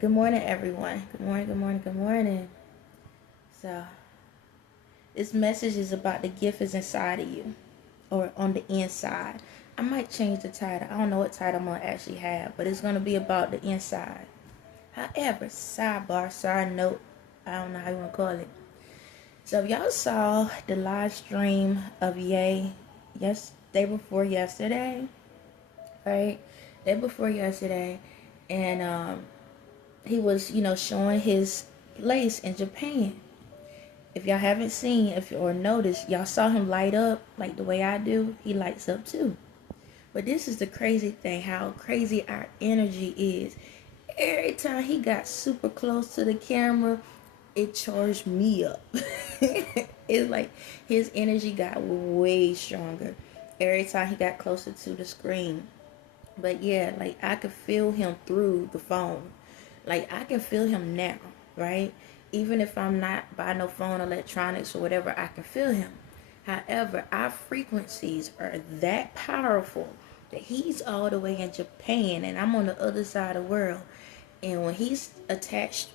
Good morning, everyone. Good morning, good morning, good morning. So, this message is about the gift is inside of you or on the inside. I might change the title. I don't know what title I'm going to actually have, but it's going to be about the inside. However, sidebar, side note, I don't know how you want to call it. So, if y'all saw the live stream of Ye day before yesterday, right? Day before yesterday, and he was, showing his place in Japan. If y'all haven't seen or noticed, y'all saw him light up like the way I do. He lights up too. But this is the crazy thing, how crazy our energy is. Every time he got super close to the camera, it charged me up. It's like his energy got way stronger every time he got closer to the screen. But yeah, like I could feel him through the phone. Like I can feel him now, right? Even if I'm not by no phone, electronics, or whatever, I can feel him. However, our frequencies are that powerful that he's all the way in Japan and I'm on the other side of the world. And when he got attached,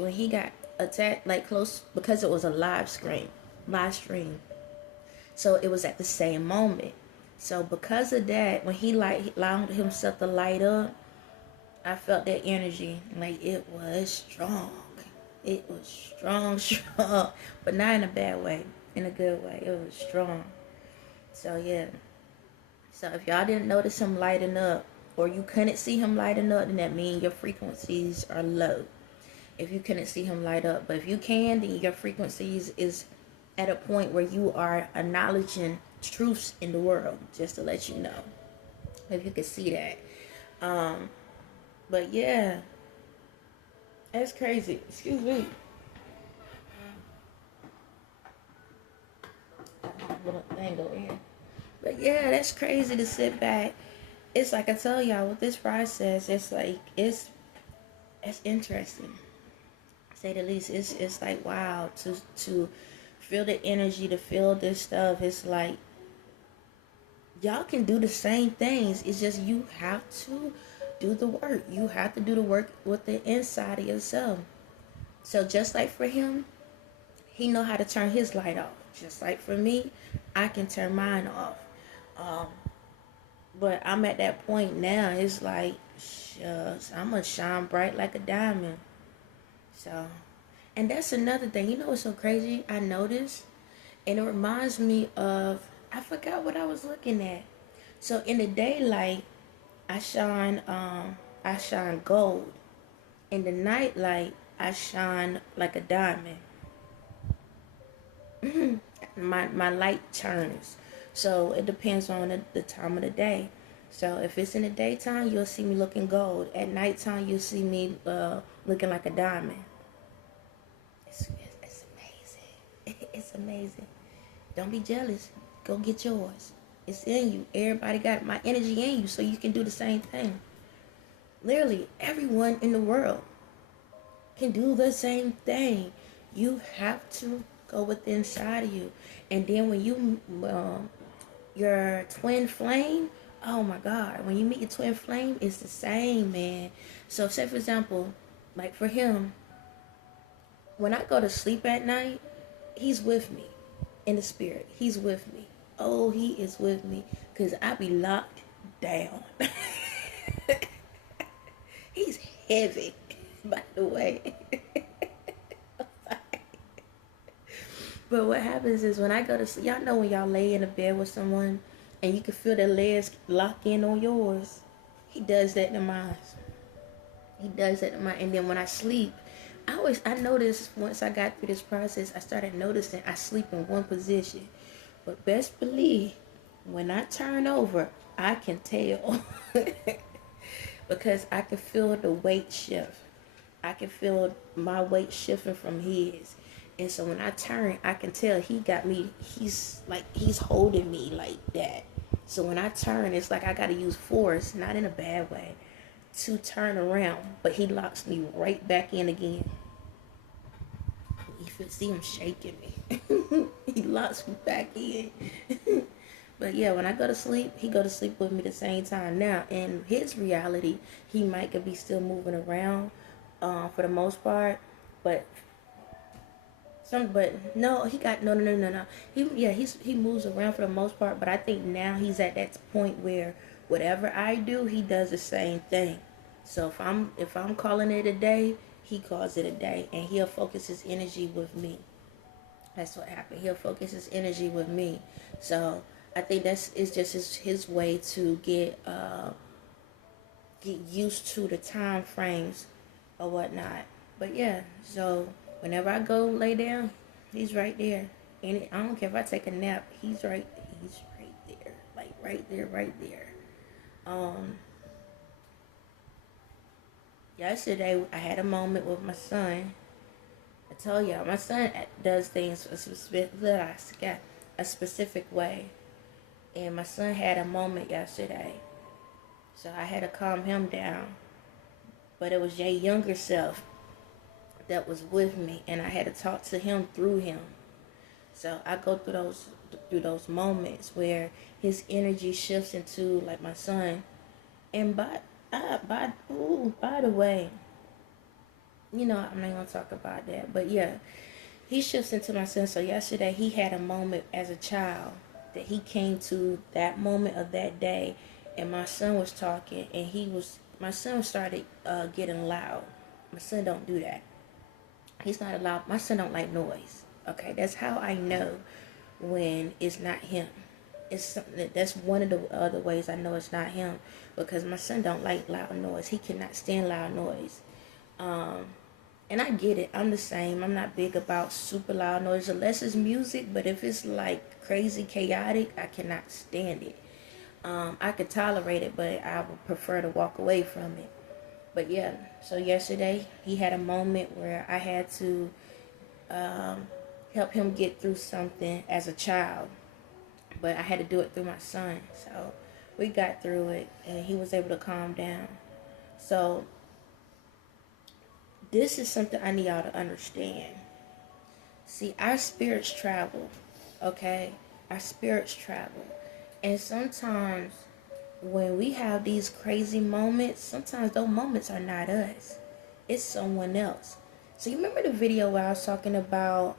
like close, because it was a live stream. So it was at the same moment. So because of that, when he allowed himself to light up, I felt that energy. Like it was strong. It was strong, strong. But not in a bad way. In a good way. It was strong. So yeah. So if y'all didn't notice him lighting up, or you couldn't see him lighting up, then that means your frequencies are low. If you couldn't see him light up. But if you can, then your frequencies is at a point where you are acknowledging truths in the world. Just to let you know. If you could see that. But yeah. That's crazy. Excuse me. Little thing over here. But yeah, that's crazy to sit back. It's like I tell y'all with this process, it's like it's interesting. To say the least. It's like wow to feel the energy, to feel this stuff. It's like y'all can do the same things. It's just you have to do the work. You have to do the work with the inside of yourself. So just like for him, he know how to turn his light off. Just like for me, I can turn mine off. But I'm at that point now. It's like, shucks, I'm gonna shine bright like a diamond. So, and that's another thing. You know what's so crazy? I noticed, and it reminds me of, I forgot what I was looking at. So in the daylight, I shine gold. In the nightlight, I shine like a diamond. My light turns. So it depends on the time of the day. So if it's in the daytime, you'll see me looking gold. At nighttime, you'll see me looking like a diamond. It's amazing. It's amazing. Don't be jealous. Go get yours. It's in you. Everybody got my energy in you, so you can do the same thing. Literally, everyone in the world can do the same thing. You have to go within inside of you. And then when you your twin flame, oh my God, when you meet your twin flame, it's the same, man. So say for example, like for him, when I go to sleep at night, he's with me in the spirit. He's with me. Oh, he is with me, because I be locked down. He's heavy, by the way. But what happens is when I go to sleep, y'all know when y'all lay in a bed with someone and you can feel their legs lock in on yours. He does that to mine. He does that to mine. And then when I sleep, I noticed once I got through this process, I started noticing I sleep in one position. But best believe, when I turn over, I can tell. Because I can feel the weight shift. I can feel my weight shifting from his. And so when I turn, I can tell he got me, he's holding me like that. So when I turn, it's like I got to use force, not in a bad way, to turn around. But he locks me right back in again. You can see him shaking me. He locks me back in. But yeah, when I go to sleep, he go to sleep with me the same time. Now, in his reality, he might could be still moving around for the most part, but no, he got no. He moves around for the most part, but I think now he's at that point where whatever I do, he does the same thing. So if I'm calling it a day, he calls it a day, and he'll focus his energy with me. That's what happened. He'll focus his energy with me. So I think it's just his way to get used to the time frames or whatnot. But yeah, so whenever I go lay down, he's right there. And I don't care if I take a nap, he's right there. Like right there. Yesterday I had a moment with my son. I told y'all my son does things a specific way. And my son had a moment yesterday. So I had to calm him down. But it was your younger self that was with me, and I had to talk to him through him. So I go through those moments where his energy shifts into like my son. And by the way, I'm not gonna talk about that, but yeah, he shifts into my son. So yesterday he had a moment as a child that he came to that moment of that day, and my son was talking, and my son started getting loud. My son don't do that. He's not allowed. My son don't like noise. Okay, that's how I know when it's not him. It's something that's one of the other ways I know it's not him, because my son don't like loud noise. He cannot stand loud noise. And I get it. I'm the same. I'm not big about super loud noise unless it's music. But if it's like crazy chaotic, I cannot stand it. I could tolerate it, but I would prefer to walk away from it. But yeah, so yesterday he had a moment where I had to help him get through something as a child, but I had to do it through my son. So we got through it, and he was able to calm down. So this is something I need y'all to understand. See, our spirits travel, okay? Our spirits travel. And sometimes when we have these crazy moments, sometimes those moments are not us. It's someone else. So you remember the video where I was talking about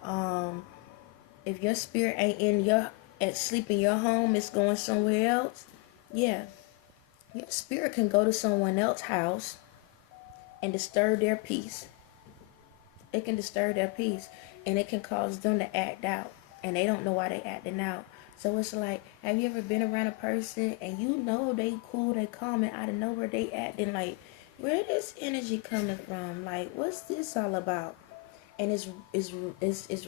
if your spirit ain't sleep in your home, it's going somewhere else? Yeah. Your spirit can go to someone else's house and disturb their peace. It can disturb their peace, and it can cause them to act out, and they don't know why they acting out. So it's like, have you ever been around a person and they cool, they calm, and out of nowhere they acting like, where this energy coming from? Like, what's this all about? And it's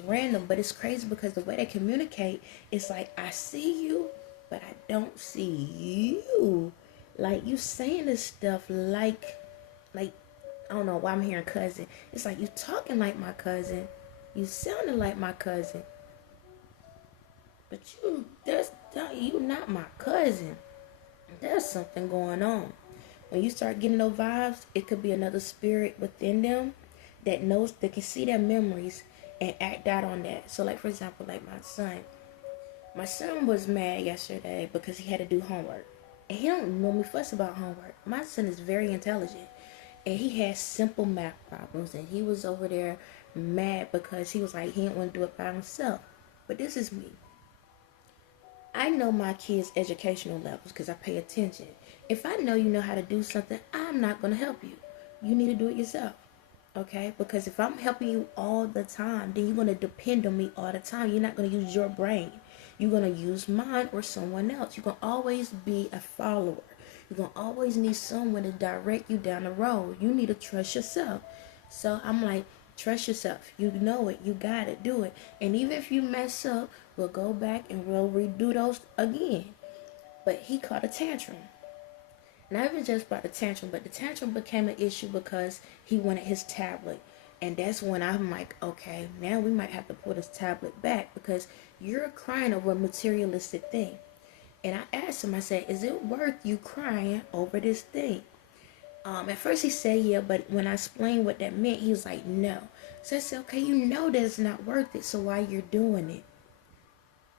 random, but it's crazy because the way they communicate, it's like, I see you, but I don't see you. Like, you saying this stuff like I don't know why I'm hearing cousin. It's like you talking like my cousin, you sounding like my cousin, but you not my cousin. There's something going on. When you start getting those vibes, it could be another spirit within them that can see their memories and act out on that. So like, for example, like my son was mad yesterday because he had to do homework, and he don't normally fuss about homework. My son is very intelligent, and he has simple math problems, and he was over there mad because he was like, he didn't want to do it by himself. But this is me. I know my kids' educational levels because I pay attention. If I know you know how to do something, I'm not going to help you. You need to do it yourself. Okay? Because if I'm helping you all the time, then you're going to depend on me all the time. You're not going to use your brain. You're going to use mine or someone else. You're going to always be a follower. You're going to always need someone to direct you down the road. You need to trust yourself. So I'm like, trust yourself. You know it. You got it. Do it. And even if you mess up, we'll go back and we'll redo those again. But he caught a tantrum. Not even just about the tantrum, but the tantrum became an issue because he wanted his tablet. And that's when I'm like, okay, now we might have to put his tablet back because you're crying over a materialistic thing. And I asked him, I said, is it worth you crying over this thing? At first he said, yeah, but when I explained what that meant, he was like, no. So I said, okay, you know that it's not worth it, so why you're doing it?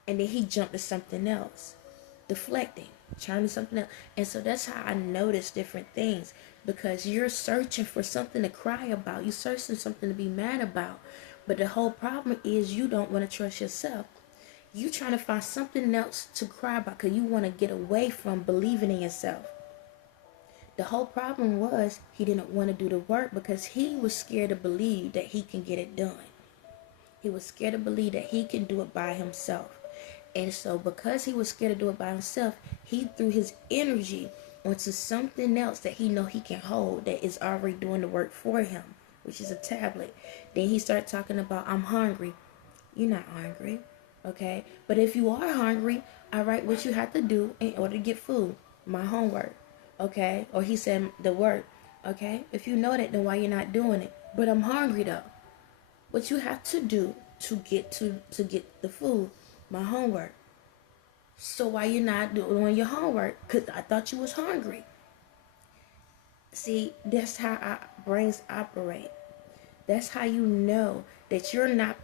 And then he jumped to something else, deflecting, trying to something else. And so that's how I noticed different things. because you're searching for something to cry about. You're searching something to be mad about. But the whole problem is you don't want to trust yourself. You trying to find something else to cry about because you want to get away from believing in yourself. The whole problem was he didn't want to do the work because he was scared to believe that he can get it done. He was scared to believe that he can do it by himself. And so because he was scared to do it by himself, he threw his energy onto something else that he know he can hold that is already doing the work for him, which is a tablet. Then he started talking about, I'm hungry. You're not hungry, okay? But if you are hungry, all right, what you have to do in order to get food, my homework, okay? Or he said the work, okay? If you know that, then why you're not doing it? But I'm hungry though. What you have to do to get the food, my homework. So why you not doing your homework? Because I thought you was hungry. See, that's how our brains operate. That's how you know that you're not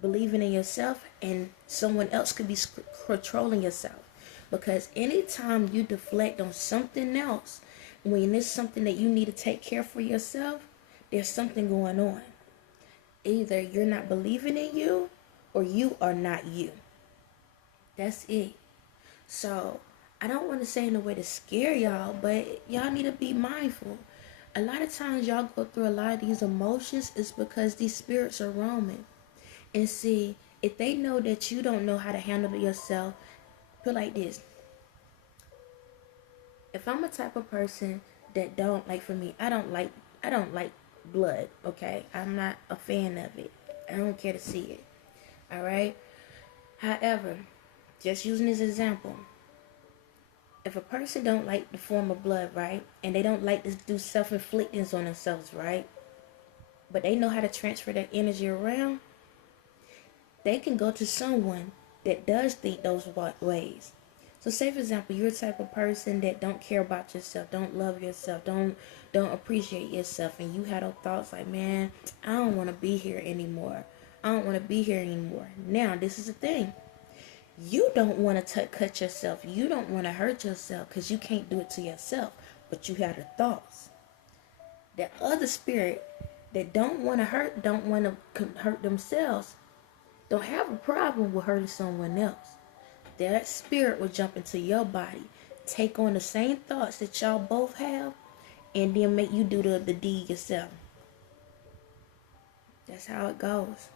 believing in yourself and someone else could be controlling yourself. Because anytime you deflect on something else, when it's something that you need to take care for yourself, there's something going on. Either you're not believing in you or you are not you. That's it. So I don't want to say in a way to scare y'all, but y'all need to be mindful. A lot of times y'all go through a lot of these emotions is because these spirits are roaming. And see, if they know that you don't know how to handle yourself, put like this. If I'm a type of person that don't like, for me, I don't like blood, okay? I'm not a fan of it. I don't care to see it. All right? However, just using this example, if a person don't like the form of blood, right? And they don't like to do self-inflictings on themselves, right? But they know how to transfer that energy around, they can go to someone that does think those ways. So say, for example, you're a type of person that don't care about yourself, don't love yourself, don't appreciate yourself, and you had those thoughts like, man, I don't want to be here anymore. I don't want to be here anymore. Now, this is the thing. You don't want to cut yourself. You don't want to hurt yourself because you can't do it to yourself, but you have the thoughts. That other spirit that don't want to hurt, don't want to hurt themselves, don't have a problem with hurting someone else. That spirit will jump into your body, take on the same thoughts that y'all both have, and then make you do the deed yourself. That's how it goes.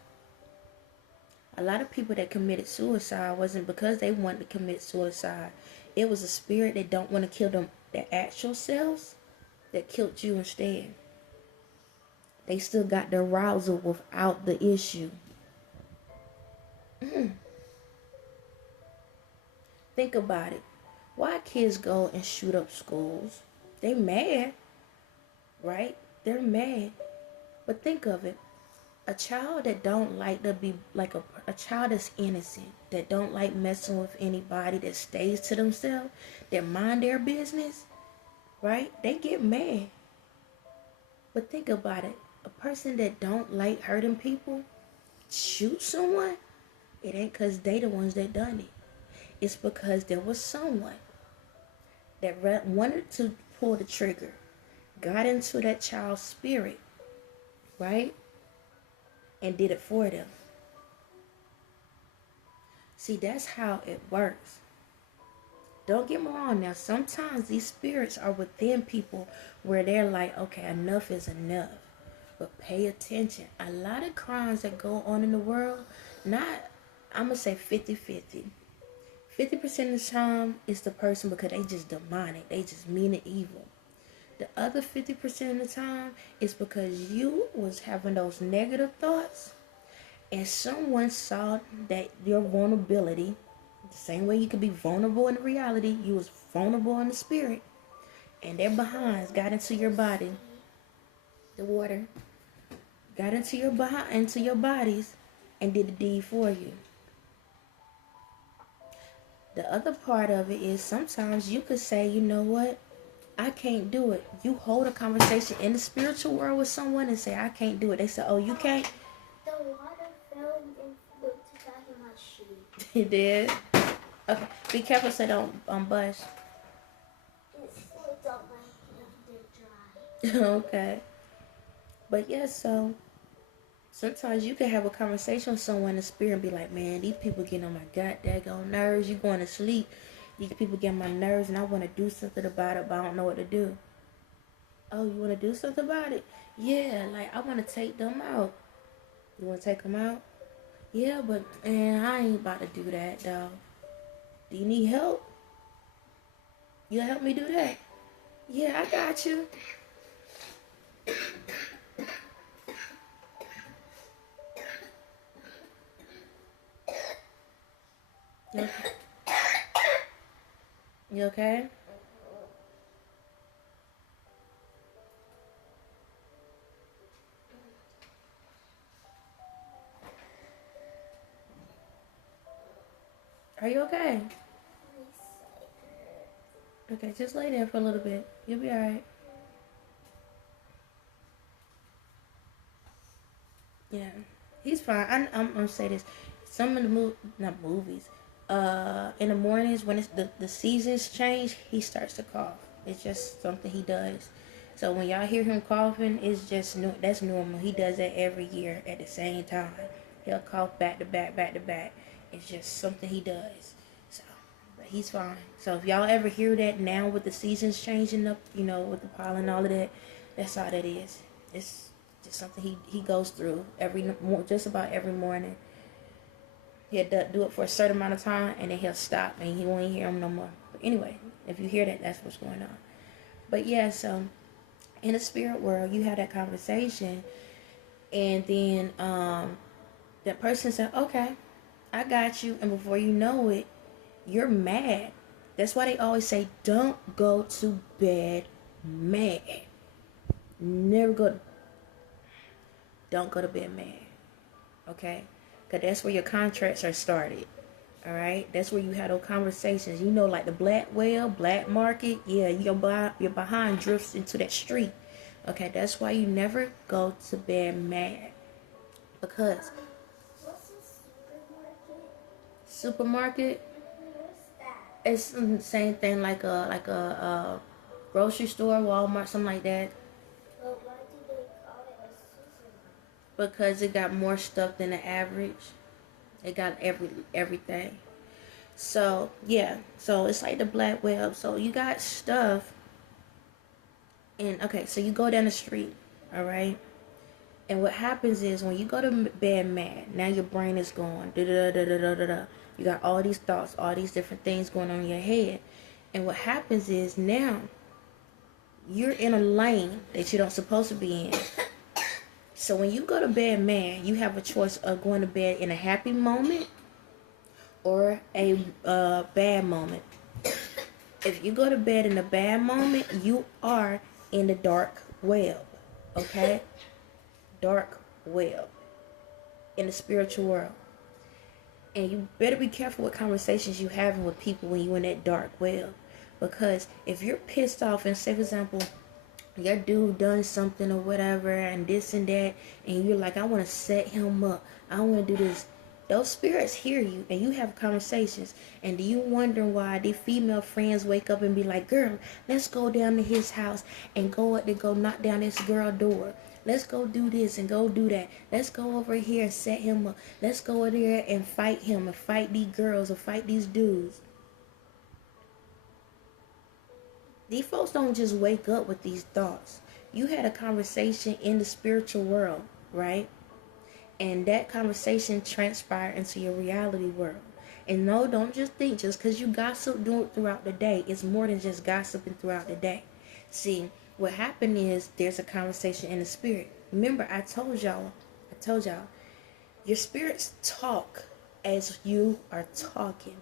A lot of people that committed suicide wasn't because they wanted to commit suicide. It was a spirit that don't want to kill them, their actual selves, that killed you instead. They still got the arousal without the issue. Think about it. Why kids go and shoot up schools? They mad, right? They're mad. But think of it. A child that don't like to be like a child that's innocent, that don't like messing with anybody, that stays to themselves, that mind their business, right? They get mad. But think about it. A person that don't like hurting people, shoot someone, it ain't because they the ones that done it. It's because there was someone that wanted to pull the trigger, got into that child's spirit, right? And did it for them. See, that's how it works. Don't get me wrong now. Sometimes these spirits are within people where they're like, okay, enough is enough. But pay attention. A lot of crimes that go on in the world, I'm going to say 50-50. 50% of the time is the person because they just demonic. They just mean and evil. The other 50% of the time is because you was having those negative thoughts and someone saw that your vulnerability, the same way you could be vulnerable in reality, you was vulnerable in the spirit, and their behinds got into your body, the water got into your bodies and did the deed for you. The other part of it is sometimes you could say, you know what? I can't do it. You hold a conversation in the spiritual world with someone and say, I can't do it. They say, oh, you can't? The water fell and went to back in my shoe. It did? Okay. Be careful so don't bust. It slipped on my hand and Okay. But yeah, so sometimes you can have a conversation with someone in the spirit and be like, man, these people getting on my goddamn nerves. You going to sleep. These people get on my nerves and I want to do something about it, but I don't know what to do. Oh, you want to do something about it? Yeah, like I want to take them out. You want to take them out? Yeah, but man, I ain't about to do that, though. Do you need help? You help me do that? Yeah, I got you. You okay? You okay? Are you okay? Okay, just lay there for a little bit. You'll be alright. Yeah, he's fine. I'm gonna say this. Some of the not movies. In the mornings when it's the seasons change, he starts to cough. It's just something he does. So when y'all hear him coughing, it's just that's normal. He does that every year at the same time. He'll cough back to back, back to back. It's just something he does. So, but he's fine. So if y'all ever hear that now with the seasons changing up, with the pollen and all of that, that's all that is. It's just something he goes through just about every morning. He'll do it for a certain amount of time and then he'll stop and he won't hear him no more. But anyway, if you hear that, that's what's going on. But yeah, so in the spirit world, you have that conversation and then that person said, okay, I got you. And before you know it, you're mad. That's why they always say, don't go to bed mad. Don't go to bed mad. Okay? Because that's where your contracts are started. Alright? That's where you have those conversations. Like the black market. Yeah, your behind drifts into that street. Okay? That's why you never go to bed mad. Because What's a supermarket? Supermarket? What's that? It's the same thing like a grocery store, Walmart, something like that. But why do they call it a supermarket? Because it got more stuff than the average. It got everything. So yeah, so it's like the black web. So you got stuff, and okay, so you go down the street, all right. And what happens is when you go to bed mad, now your brain is going da da da da da da da. You got all these thoughts, all these different things going on in your head, and what happens is now you're in a lane that you don't supposed to be in. So when you go to bed mad, you have a choice of going to bed in a happy moment or a bad moment. If you go to bed in a bad moment, you are in the dark web. Okay? Dark web. In the spiritual world. And you better be careful with conversations you having with people when you're in that dark web. Because if you're pissed off, and say for example, your dude done something or whatever and this and that, and you're like, I want to set him up, I want to do this, those spirits hear you and you have conversations. And do you wonder why the female friends wake up and be like, girl, let's go down to his house and go knock down this girl door, let's go do this and go do that, let's go over here and set him up, let's go over there and fight him and fight these girls or fight these dudes. These folks don't just wake up with these thoughts. You had a conversation in the spiritual world, right? And that conversation transpired into your reality world. And no, don't just think just because you gossip throughout the day. It's more than just gossiping throughout the day. See, what happened is there's a conversation in the spirit. Remember, I told y'all, your spirits talk as you are talking.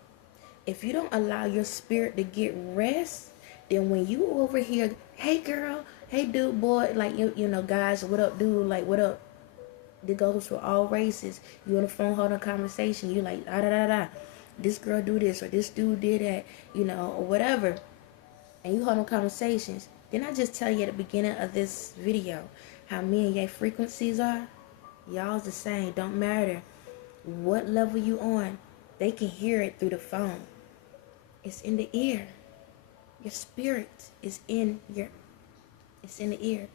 If you don't allow your spirit to get rest, then when you over here, hey girl, hey dude, boy, like you know, guys, what up, dude, like what up? That goes for all races. You on the phone holding a conversation, you like da da da da. This girl do this or this dude did that, or whatever. And you holding conversations. Didn't I just tell you at the beginning of this video how me and your frequencies are? Y'all's the same. Don't matter what level you on. They can hear it through the phone. It's in the ear. Your spirit is in your It's in the ear.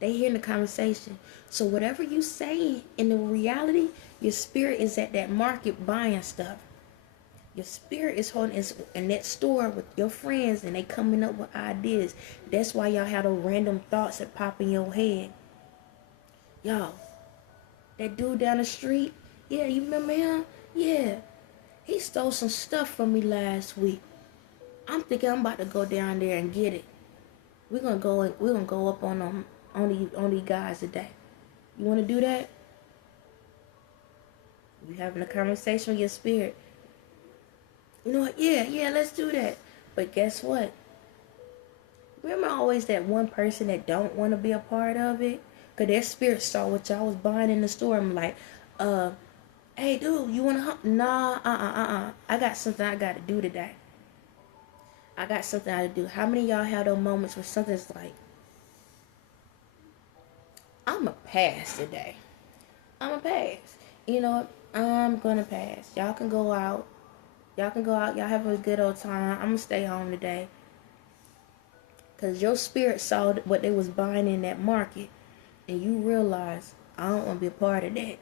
They hearing the conversation. So whatever you say in the reality, your spirit is at that market buying stuff. Your spirit is holding in that store with your friends, and they coming up with ideas. That's why y'all have those random thoughts that pop in your head. Y'all, that dude down the street, yeah, you remember him? Yeah, he stole some stuff from me last week. I'm thinking I'm about to go down there and get it. We're gonna go up on them on these guys today. You wanna do that? You having a conversation with your spirit. You know what? Yeah, let's do that. But guess what? Remember always that one person that don't want to be a part of it? Because their spirit saw what y'all was buying in the store. I'm like, hey, dude, you want to hump? Nah, I got something I got to do today. I got something I got to do. How many of y'all have those moments where something's like, I'm going to pass today. I'm going to pass. You know what? I'm going to pass. Y'all can go out. Y'all have a good old time. I'm going to stay home today. Because your spirit saw what they was buying in that market. And you realize, I don't want to be a part of that.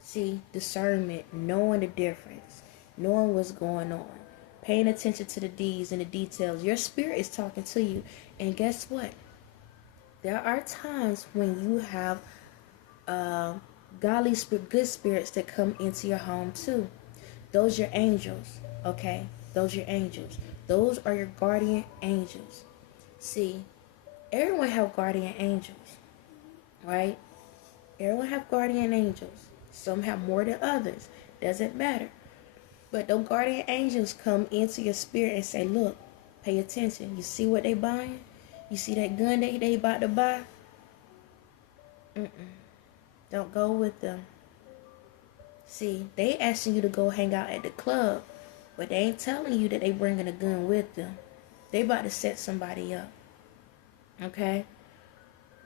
See, discernment, knowing the difference. Knowing what's going on. Paying attention to the D's and the details. Your spirit is talking to you. And guess what? There are times when you have godly, good spirits that come into your home too. Those are your angels, okay? Those are your angels. Those are your guardian angels. See, everyone have guardian angels, right? Everyone have guardian angels. Some have more than others. Doesn't matter. But those guardian angels come into your spirit and say, look, pay attention. You see what they buying? You see that gun that they about to buy? Don't go with them. See, they asking you to go hang out at the club, but they ain't telling you that they bringing a gun with them. They about to set somebody up. Okay?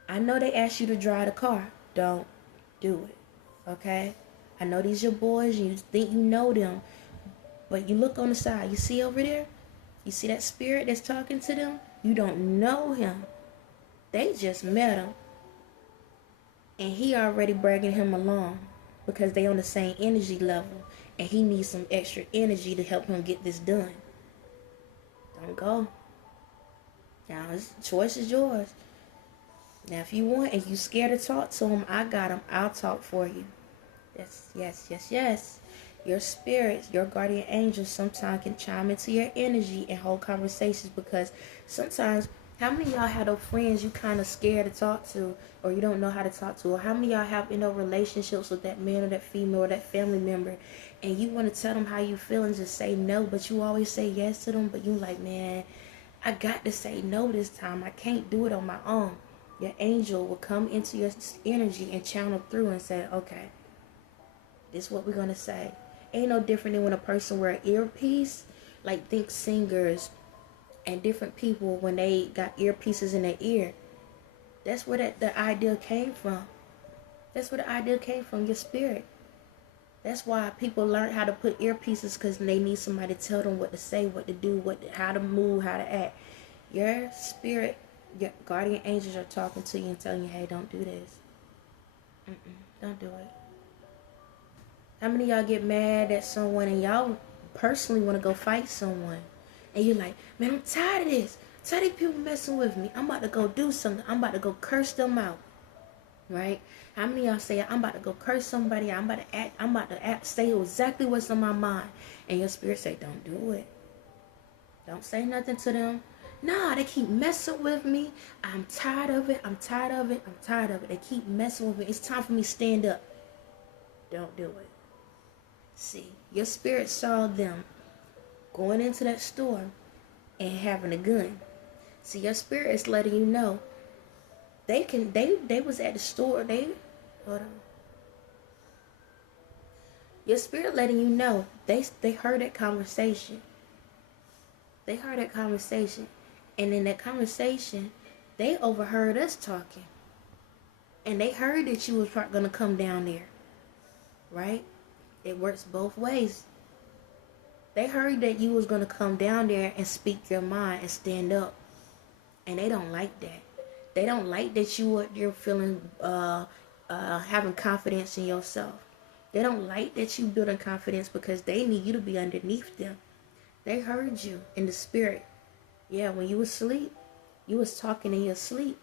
I know they asked you to drive the car. Don't do it. Okay? I know these your boys. You think you know them. But you look on the side. You see over there? You see that spirit that's talking to them? You don't know him. They just met him. And he already bragging him along. Because they on the same energy level. And he needs some extra energy to help him get this done. Don't go. Now, the choice is yours. Now, if you want, and you scared to talk to him, I got him. I'll talk for you. Yes. Your spirits, your guardian angels sometimes can chime into your energy and hold conversations, because sometimes, how many of y'all have those friends you kind of scared to talk to, or you don't know how to talk to? Or how many of y'all have relationships with that man or that female or that family member, and you want to tell them how you feel and just say no, but you always say yes to them, but you like, man, I got to say no this time. I can't do it on my own. Your angel will come into your energy and channel through and say, okay, this is what we're going to say. Ain't no different than when a person wear an earpiece. Like, think singers and different people when they got earpieces in their ear. That's where the idea came from. That's where the idea came from, your spirit. That's why people learn how to put earpieces, because they need somebody to tell them what to say, what to do, how to move, how to act. Your spirit, your guardian angels are talking to you and telling you, hey, don't do this. Don't do it. How many of y'all get mad at someone and y'all personally want to go fight someone? And you're like, man, I'm tired of this. I'm tired of these people messing with me. I'm about to go do something. I'm about to go curse them out. Right? How many of y'all say, I'm about to go curse somebody. I'm about to say exactly what's on my mind. And your spirit say, don't do it. Don't say nothing to them. Nah, they keep messing with me. I'm tired of it. I'm tired of it. I'm tired of it. They keep messing with me. It's time for me to stand up. Don't do it. See, your spirit saw them going into that store and having a gun. See, your spirit is letting you know they was at the store. Hold on. Your spirit letting you know they heard that conversation. They heard that conversation. And in that conversation, they overheard us talking. And they heard that you was going to come down there. Right? It works both ways. They heard that you was going to come down there and speak your mind and stand up. And they don't like that. They don't like that you're feeling having confidence in yourself. They don't like that you building confidence because they need you to be underneath them. They heard you in the spirit. Yeah, when you was asleep, you was talking in your sleep.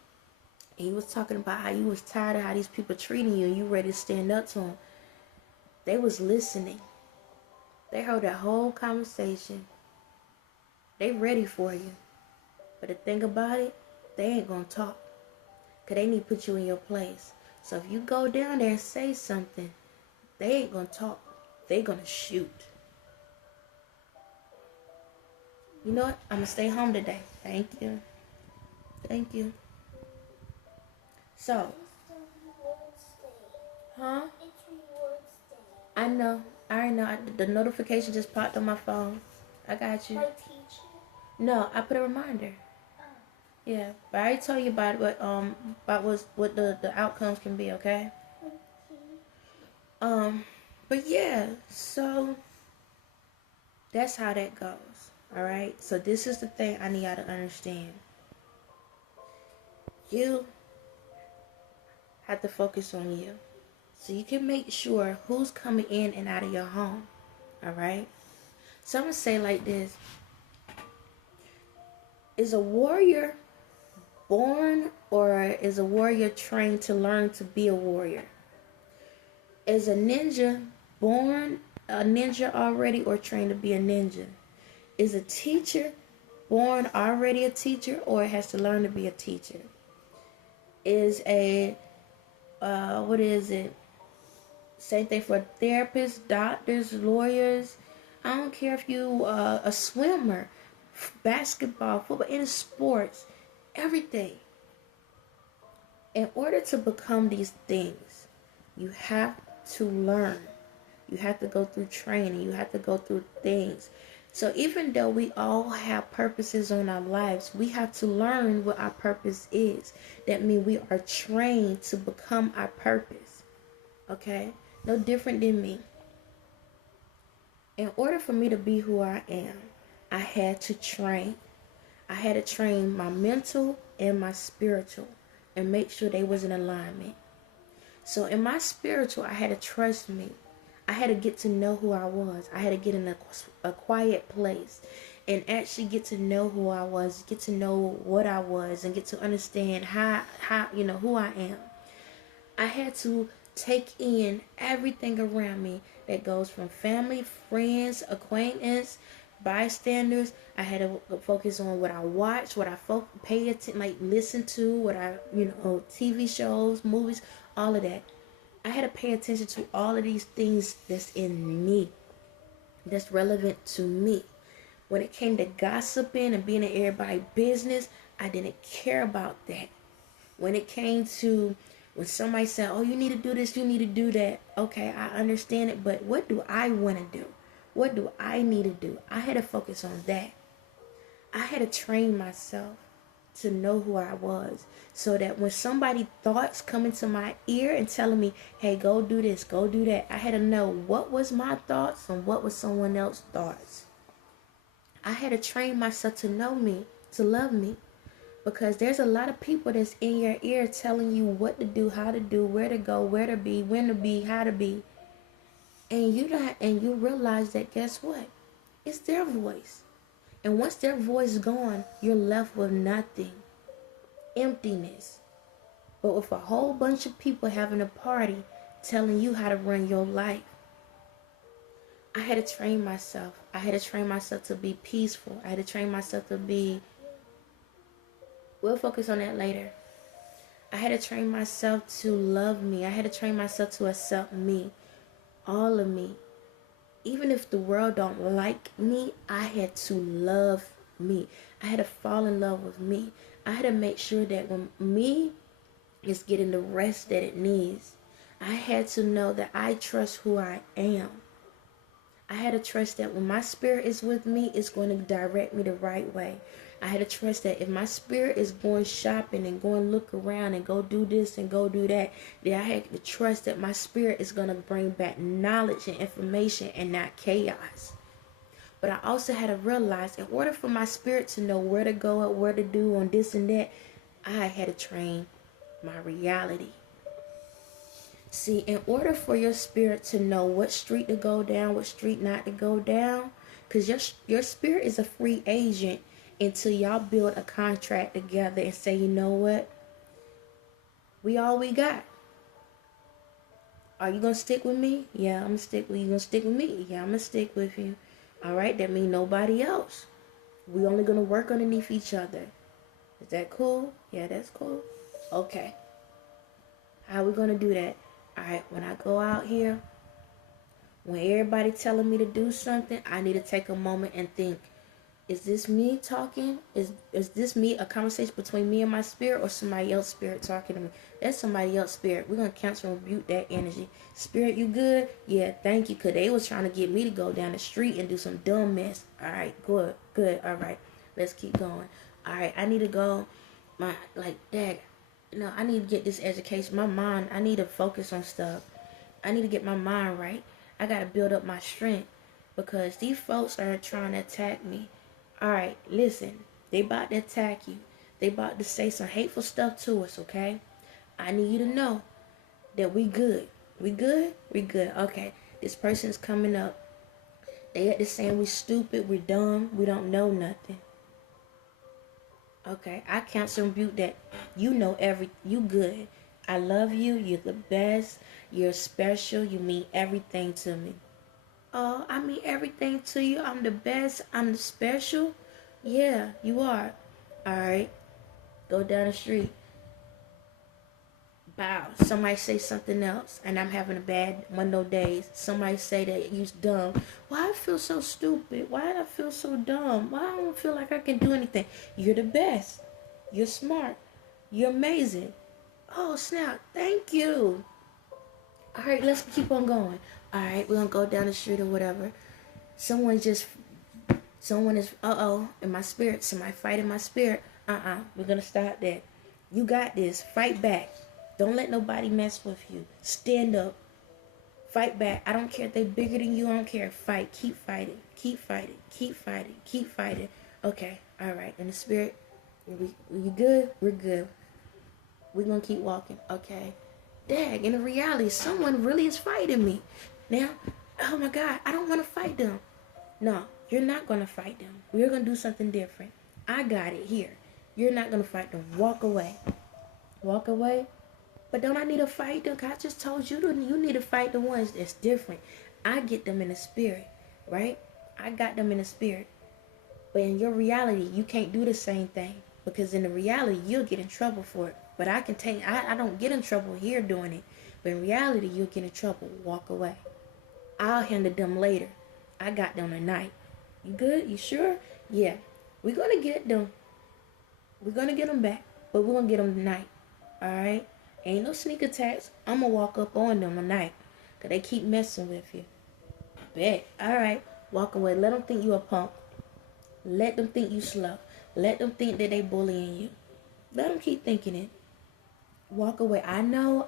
And you was talking about how you was tired of how these people treating you and you ready to stand up to them. They was listening. They heard that whole conversation. They ready for you. But the thing about it, they ain't gonna talk. Because they need to put you in your place. So if you go down there and say something, they ain't gonna talk. They gonna shoot. You know what? I'm gonna stay home today. Thank you. Thank you. So. Huh? I know. I already know. The notification just popped on my phone. I got you. My teacher? No, I put a reminder. Yeah, but I already told you about what the outcomes can be, okay? But yeah, so that's how that goes. Alright? So this is the thing I need y'all to understand. You have to focus on you. So you can make sure who's coming in and out of your home. Alright? So I'm going to say like this. Is a warrior born or is a warrior trained to learn to be a warrior? Is a ninja born a ninja already or trained to be a ninja? Is a teacher born already a teacher or has to learn to be a teacher? Is a, same thing for therapists, doctors, lawyers. I don't care if you a swimmer, basketball, football, any sports, everything. In order to become these things, you have to learn. You have to go through training. You have to go through things. So even though we all have purposes on our lives, we have to learn what our purpose is. That means we are trained to become our purpose. Okay? No different than me. In order for me to be who I am, I had to train. I had to train my mental and my spiritual and make sure they was in alignment. So in my spiritual, I had to trust me. I had to get to know who I was. I had to get in a quiet place and actually get to know who I was, get to know what I was, and get to understand how who I am. I had to take in everything around me that goes from family, friends, acquaintance, bystanders. I had to focus on what I watch, what I pay attention, like listen to, what I, TV shows, movies, all of that. I had to pay attention to all of these things that's in me, that's relevant to me. When it came to gossiping and being in everybody's business, I didn't care about that. When it came to when somebody said, oh, you need to do this, you need to do that. Okay, I understand it, but what do I want to do? What do I need to do? I had to focus on that. I had to train myself to know who I was so that when somebody thoughts come into my ear and telling me, hey, go do this, go do that, I had to know what was my thoughts and what was someone else's thoughts. I had to train myself to know me, to love me, because there's a lot of people that's in your ear telling you what to do, how to do, where to go, where to be, when to be, how to be. And you realize that, guess what? It's their voice. And once their voice is gone, you're left with nothing. Emptiness. But with a whole bunch of people having a party telling you how to run your life. I had to train myself. I had to train myself to be peaceful. I had to train myself to be... We'll focus on that later. I had to train myself to love me. I had to train myself to accept me. All of me. Even if the world don't like me, I had to love me. I had to fall in love with me. I had to make sure that when me is getting the rest that it needs, I had to know that I trust who I am. I had to trust that when my spirit is with me, it's going to direct me the right way. I had to trust that if my spirit is going shopping and going look around and go do this and go do that, then I had to trust that my spirit is going to bring back knowledge and information and not chaos. But I also had to realize in order for my spirit to know where to go and where to do on this and that, I had to train my reality. See, in order for your spirit to know what street to go down, what street not to go down, because your spirit is a free agent until y'all build a contract together and say, you know what? We all we got. Are you going to stick with me? Yeah, I'm going to stick with you. You going to stick with me? Yeah, I'm going to stick with you. All right, that means nobody else. We only going to work underneath each other. Is that cool? Yeah, that's cool. Okay. How we going to do that? All right, when I go out here, when everybody telling me to do something, I need to take a moment and think, is this me talking? Is this me, a conversation between me and my spirit, or somebody else's spirit talking to me? That's somebody else's spirit. We're going to cancel and rebuke that energy. Spirit, you good? Yeah, thank you. Because they was trying to get me to go down the street and do some dumb mess. All right, good. All right, let's keep going. All right, I need to go. Dad, I need to get this education. My mind, I need to focus on stuff. I need to get my mind right. I got to build up my strength because these folks are trying to attack me. All right, listen. They about to attack you. They about to say some hateful stuff to us, okay? I need you to know that we good. We good? We good. Okay, this person's coming up. They at this saying we stupid, we dumb, we don't know nothing. Okay, I cancel and rebuke that. You know you good. I love you. You're the best. You're special. You mean everything to me. Oh, I mean everything to you. I'm the best. I'm the special. Yeah, you are. All right. Go down the street. Bow. Somebody say something else, and I'm having a bad one of those days. Somebody say that you're dumb. Why I feel so stupid? Why do I feel so dumb? Why I don't feel like I can do anything? You're the best. You're smart. You're amazing. Oh, snap. Thank you. All right, let's keep on going. All right, we're going to go down the street or whatever. Someone is, in my spirit. Somebody fight in my spirit. We're going to stop that. You got this. Fight back. Don't let nobody mess with you. Stand up. Fight back. I don't care if they're bigger than you. I don't care. Fight. Keep fighting. Keep fighting. Keep fighting. Keep fighting. Okay. All right. In the spirit, we good? We're good. We're going to keep walking. Okay. Dag, in the reality, someone really is fighting me. Now, oh my God, I don't want to fight them. No, you're not going to fight them. We're going to do something different. I got it here. You're not going to fight them. Walk away. Walk away. But don't I need to fight them? I just told you you need to fight the ones that's different. I get them in the spirit, right? I got them in the spirit. But in your reality, you can't do the same thing. Because in the reality, you'll get in trouble for it. But I don't get in trouble here doing it. But in reality, you'll get in trouble. Walk away. I'll handle them later. I got them tonight. You good? You sure? Yeah. We're going to get them. We're going to get them back. But we're going to get them tonight. All right? Ain't no sneak attacks. I'm going to walk up on them tonight. Because they keep messing with you. Bet. All right. Walk away. Let them think you a punk. Let them think you slow. Let them think that they bullying you. Let them keep thinking it. Walk away. I know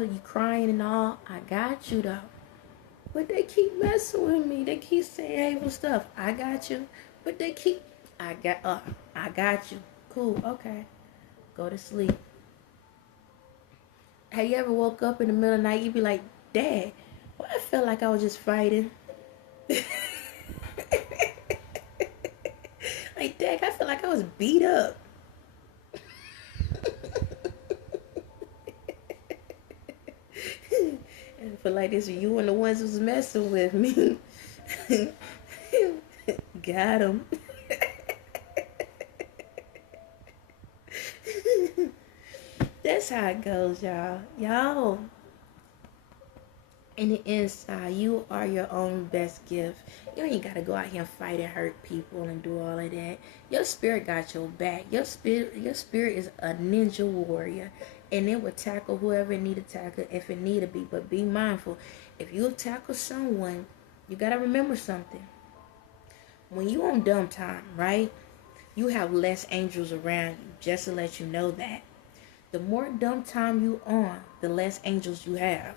you crying and all. I got you though. But they keep messing with me. They keep saying hateful stuff. I got you. But they keep I got you. Cool, okay. Go to sleep. Have you ever woke up in the middle of the night, you be like, Dad, why I felt like I was just fighting? Like, Dad, I feel like I was beat up. And I feel like this you and the ones who's messing with me. Got him. That's how it goes, y'all. Y'all, in the inside, you are your own best gift. You ain't got to go out here and fight and hurt people and do all of that. Your spirit got your back. Your spirit is a ninja warrior. And it will tackle whoever it need to tackle if it need to be. But be mindful. If you tackle someone, you got to remember something. When you on dumb time, right? You have less angels around you. Just to let you know that. The more dumb time you on, the less angels you have.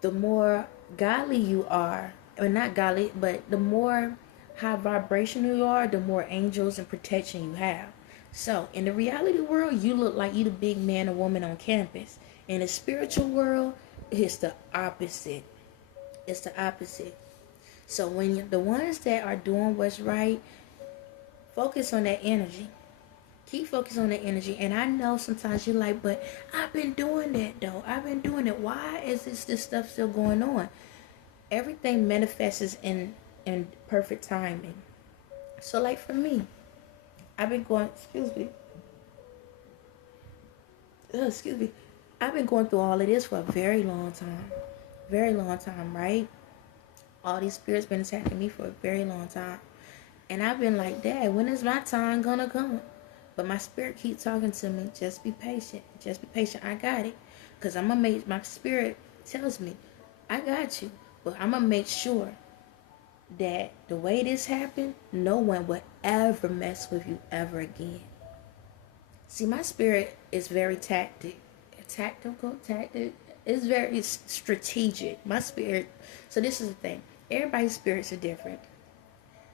The more godly you are, or not godly, but the more high vibrational you are, the more angels and protection you have. So in the reality world, you look like you the big man or woman on campus. In the spiritual world, it's the opposite. It's the opposite. So when the ones that are doing what's right, focus on that energy. Keep focused on that energy. And I know sometimes you're like, but I've been doing that though. I've been doing it. Why is this stuff still going on? Everything manifests in perfect timing. So like for me, I've been going, excuse me. I've been going through all of this for a very long time. Very long time, right? All these spirits been attacking me for a very long time. And I've been like, Dad, when is my time gonna come? But my spirit keep talking to me, just be patient. Just be patient. I got it. Because I'm going to make, my spirit tells me, I got you. But I'm going to make sure that the way this happened, no one will ever mess with you ever again. See, my spirit is very tactic. It's very strategic. My spirit, so this is the thing. Everybody's spirits are different.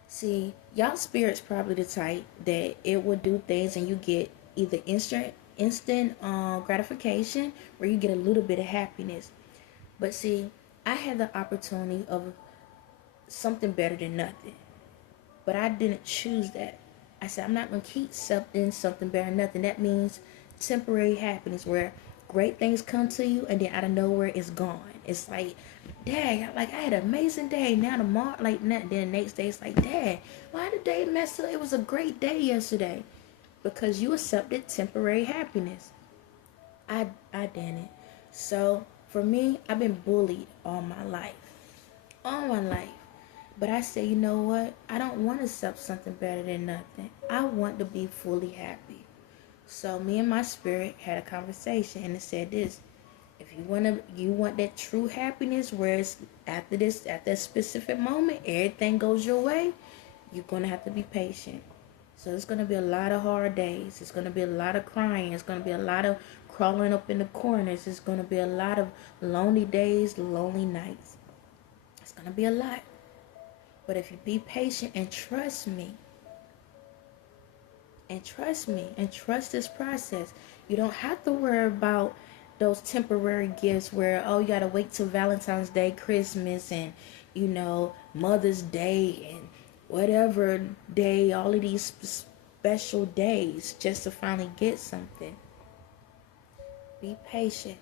See, y'all spirits probably the type that it will do things and you get either instant gratification, or you get a little bit of happiness. But see, I had the opportunity of something better than nothing. But I didn't choose that. I said, I'm not going to keep something better than nothing. That means temporary happiness where great things come to you and then out of nowhere it's gone. It's like, Dad, like I had an amazing day. Now tomorrow, like then the next day it's like, Dad, why did the day mess up? It was a great day yesterday. Because you accepted temporary happiness. I didn't. So for me, I've been bullied all my life. All my life. But I say, you know what? I don't want to accept something better than nothing. I want to be fully happy. So me and my spirit had a conversation and it said this. If you want that true happiness where it's at that specific moment, everything goes your way, you're going to have to be patient. So it's going to be a lot of hard days. It's going to be a lot of crying. It's going to be a lot of crawling up in the corners. It's going to be a lot of lonely days, lonely nights. It's going to be a lot. But if you be patient and trust me, and trust this process, you don't have to worry about those temporary gifts where, oh, you got to wait till Valentine's Day, Christmas, and, you know, Mother's Day, and whatever day, all of these special days just to finally get something. Be patient.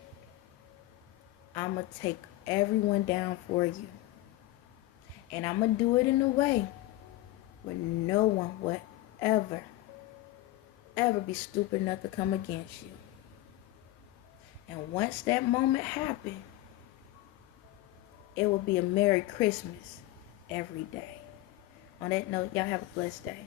I'm going to take everyone down for you. And I'm going to do it in a way where no one will ever be stupid enough to come against you. And once that moment happens, it will be a Merry Christmas every day. On that note, y'all have a blessed day.